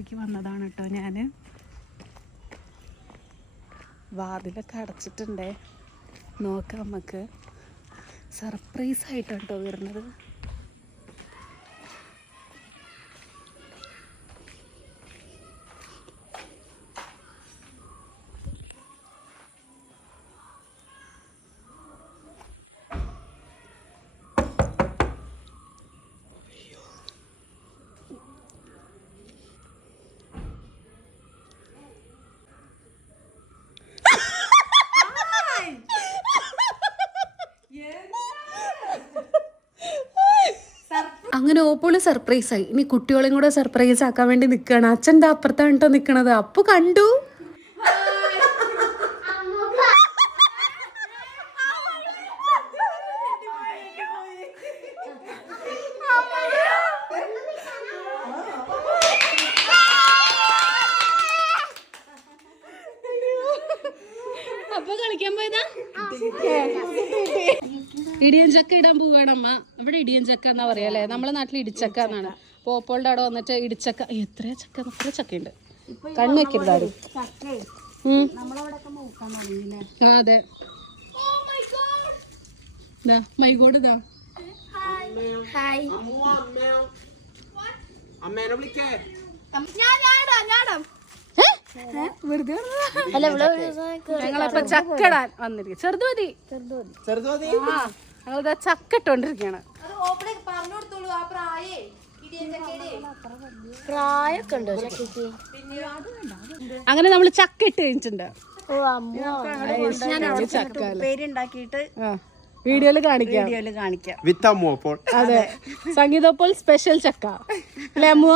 അകത്തേക്ക് വന്നതാണ് കേട്ടോ ഞാൻ. വാതിലൊക്കെ അടച്ചിട്ടുണ്ടേ. നോക്കാം, നമുക്ക് സർപ്രൈസ് ആയിട്ടാണ് കേട്ടോ വരുന്നത്. അങ്ങനെ ഓപ്പോള് സർപ്രൈസായി. ഇനി കുട്ടികളെയും കൂടെ സർപ്രൈസ് ആക്കാൻ വേണ്ടി നിൽക്കുകയാണ്. അച്ഛൻ്റെ അപ്പുറത്താണ് കേട്ടോ നിൽക്കണത്. അപ്പു കണ്ടു. അപ്പൊ കളിക്കാൻ പോയതാ. ഇടിയൻ ചക്ക ഇടാൻ പോവുകയാണമ്മ. ഇവിടെ ഇടിയൻ ചക്ക എന്നാ പറയാ അല്ലേ, നമ്മളെ നാട്ടിൽ ഇടിച്ചക്ക എന്നാണ്. പോപ്പോളുടെ അവിടെ വന്നിട്ട് ഇടിച്ചക്ക. എത്രയാ ചക്ക? എത്ര ചക്കയുണ്ട്. കണ്ണു വെക്കരുതാരും. അതെ, മൈഗോഡ് ഇതാ. ഞങ്ങളിപ്പോ ചക്ക ഇടാൻ വന്നിരിക്കും. ചെറുത് മതി. ഞങ്ങളിതാ ചക്ക ഇട്ടോണ്ടിരിക്കാണ്. അങ്ങനെ നമ്മള് ചക്ക ഇട്ട് കഴിഞ്ഞിട്ടുണ്ട്. ചക്ക വീഡിയോയില് കാണിക്കാം. അതെ, സംഗീതപ്പോൾ സ്പെഷ്യൽ ചക്ക അല്ലേ അമ്മുവ?